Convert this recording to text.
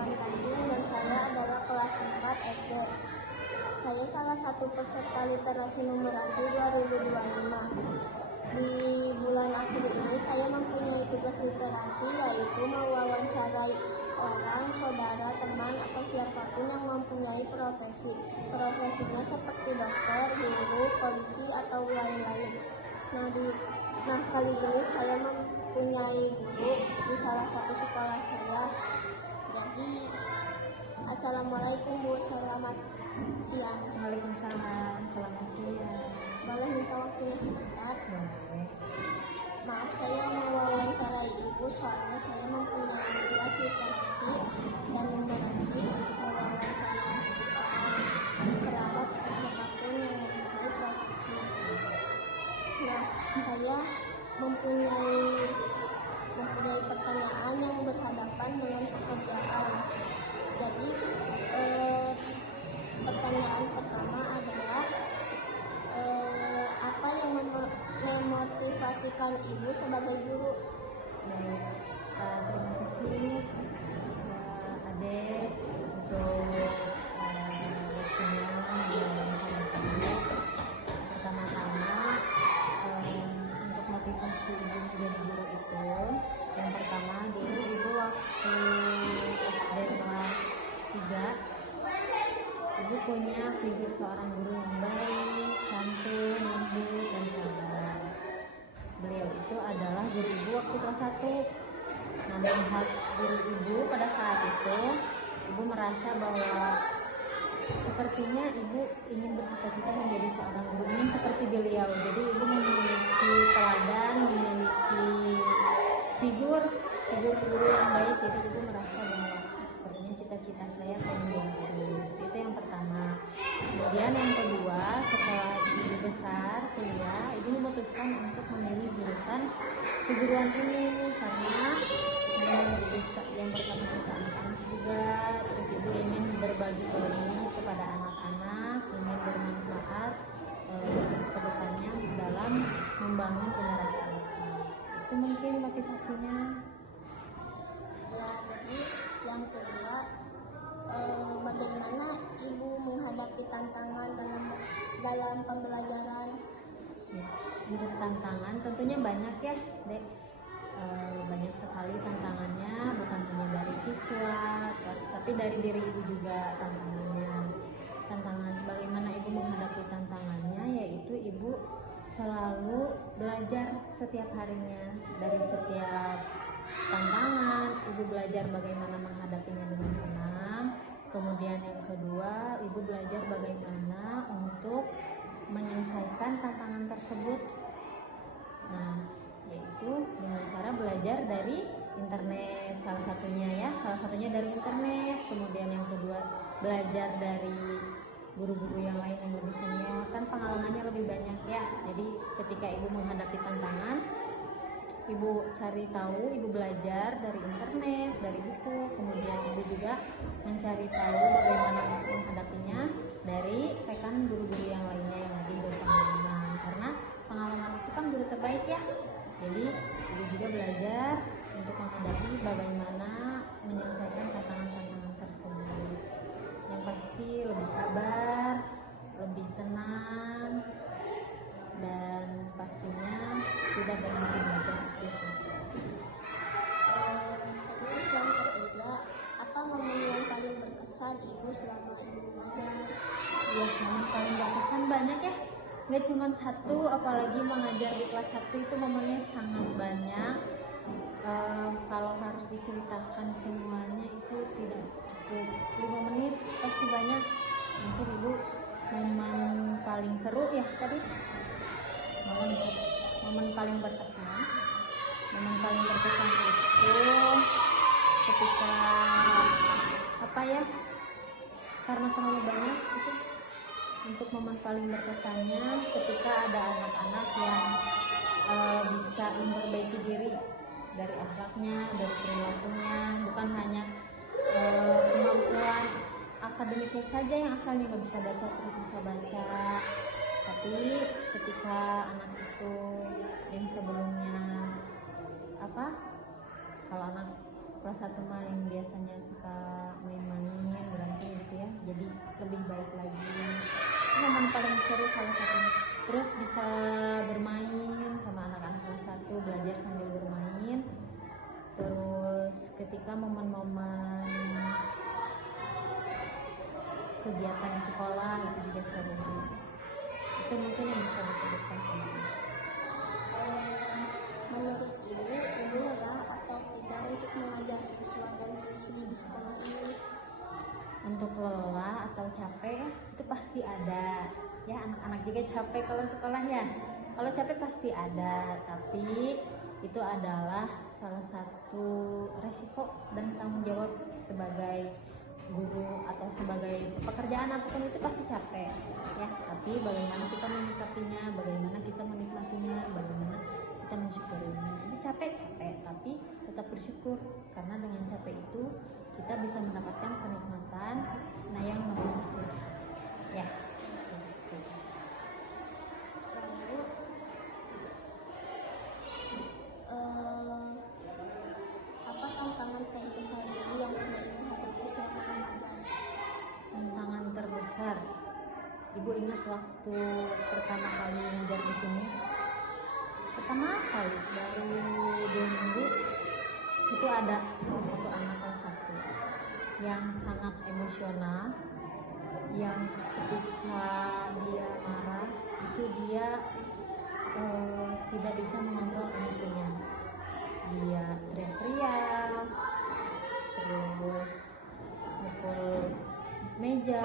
Irfan Tanjung dan saya adalah kelas 4 SD. Saya salah satu peserta literasi numerasi 2025. Di bulan April ini saya mempunyai tugas literasi, yaitu mewawancarai orang, saudara, teman, atau siapapun yang mempunyai profesi. Profesinya seperti dokter, guru, polisi, atau lain-lain. Nah, kali ini saya mempunyai guru di salah satu sekolah saya. Jadi, Assalamualaikum Bu, selamat siang. Waalaikumsalam, selamat siang. Boleh minta waktunya sebentar? Boleh. Maaf, saya mewawancarai Ibu soalnya saya mempunyai tugas literasi dan numerasi untuk mewawancarai orang, kerabat, atau siapapun yang mempunyai profesi. Nah, saya mempunyai pertanyaan yang berhadapan dengan pekerjaan. Jadi, pertanyaan pertama adalah apa yang memotivasikan Ibu sebagai guru? Baik, terima kasih Adek untuk waktunya menyampaikan. Pertama-tama, untuk motivasi Ibu menjadi guru itu, yang pertama dulu Ibu waktu SD kelas 3, Ibu punya figur seorang guru yang baik, santun, lembut, dan sabar. Beliau itu adalah guru Ibu waktu kelas 1. Nah, melihat guru Ibu pada saat itu, Ibu merasa bahwa sepertinya Ibu ingin bercita-cita menjadi seorang guru, ingin seperti beliau. Jadi Ibu memiliki teladan, memiliki figur guru yang baik. Jadi Ibu merasa bahwa sepertinya cita-cita saya pengen jadi guru. Itu yang pertama. Kemudian yang kedua, setelah Ibu besar kuliah, Ibu memutuskan untuk memilih jurusan keguruan ini karena yang pertama suka anak-anak juga, terus Ibu ingin berbagi ilmu kepada anak-anak, ingin bermanfaat ke depannya dalam membangun generasi bangsa. Itu mungkin motivasinya. Ya, jadi yang kedua, bagaimana Ibu menghadapi tantangan dalam pembelajaran? Ya, untuk tantangan tentunya banyak ya, Dek. Banyak sekali tantangannya, bukan hanya dari siswa, tapi dari diri Ibu juga tantangannya. Tantangan bagaimana Ibu menghadapi tantangannya, yaitu Ibu selalu belajar setiap harinya. Dari setiap tantangan, Ibu belajar bagaimana menghadapinya dengan tenang. Kemudian yang kedua, Ibu belajar bagaimana untuk menyelesaikan tantangan tersebut. Nah, yaitu dengan cara belajar dari internet, salah satunya dari internet. Kemudian yang kedua, belajar dari guru-guru yang lain yang lebih senior, kan pengalamannya lebih banyak ya. Jadi ketika Ibu menghadapi tantangan, Ibu cari tahu, Ibu belajar dari internet, dari buku. Kemudian Ibu juga mencari tahu bagaimana menghadapinya dari rekan guru-guru yang lainnya yang lebih berpengalaman. Karena pengalaman itu kan guru terbaik ya. Jadi Ibu juga belajar untuk menghadapi bagaimana menyelesaikan tantangan-tantangan tersebut. Yang pasti lebih sabar, lebih tenang, dan pastinya tidak berhenti belajar terus. Terus yang ketiga, apa momen yang paling berkesan Ibu selama Ibu mengajar? Ya, momen paling berkesan banyak ya. Nggak cuma satu, apalagi mengajar di kelas 1 itu momennya sangat banyak. Kalau harus diceritakan semuanya itu tidak cukup 5 menit, pasti banyak. Mungkin Ibu momen paling seru ya tadi, momen paling berkesan itu ketika karena terlalu banyak itu. Untuk momen paling berkesannya ketika ada anak-anak yang bisa memperbaiki diri dari akhlaknya, dari perilakunya, bukan hanya kemampuan akademiknya saja yang asalnya nggak bisa baca terus bisa baca, tapi ketika anak itu yang sebelumnya kalau anak kelas 1 mah yang biasanya suka serius salah satunya. Terus bisa bermain sama anak-anak kelas 1, belajar sambil bermain. Terus ketika momen-momen kegiatan di sekolah itu juga seru. Itu mungkin yang bisa disebutkan sama ibu. Menurut ibu lelah atau tidak untuk mengajar siswa dan siswi di sekolah ini? Untuk lelah atau capek itu pasti ada ya, anak-anak juga capek kalau sekolah ya. Kalau capek pasti ada, tapi itu adalah salah satu resiko dan tanggung jawab sebagai guru atau sebagai pekerjaan apapun, itu pasti capek ya. Tapi bagaimana kita menyikapinya, bagaimana kita menikmatinya, bagaimana kita mensyukurinya. Ini capek, tapi tetap bersyukur, karena dengan capek itu kita bisa mendapatkan kenikmatan yang namanya istirahat ya. Lalu apa tantangan terbesar ibu yang pernah ibu hadapi selama mengajar? Tantangan terbesar, ibu ingat waktu pertama kali ngajar di sini, pertama kali baru 2 minggu, itu ada salah satu anak kelas 1 yang sangat emosional, yang ketika dia marah itu dia tidak bisa mengontrol emosinya. Dia teriak-teriak, terus mukul meja.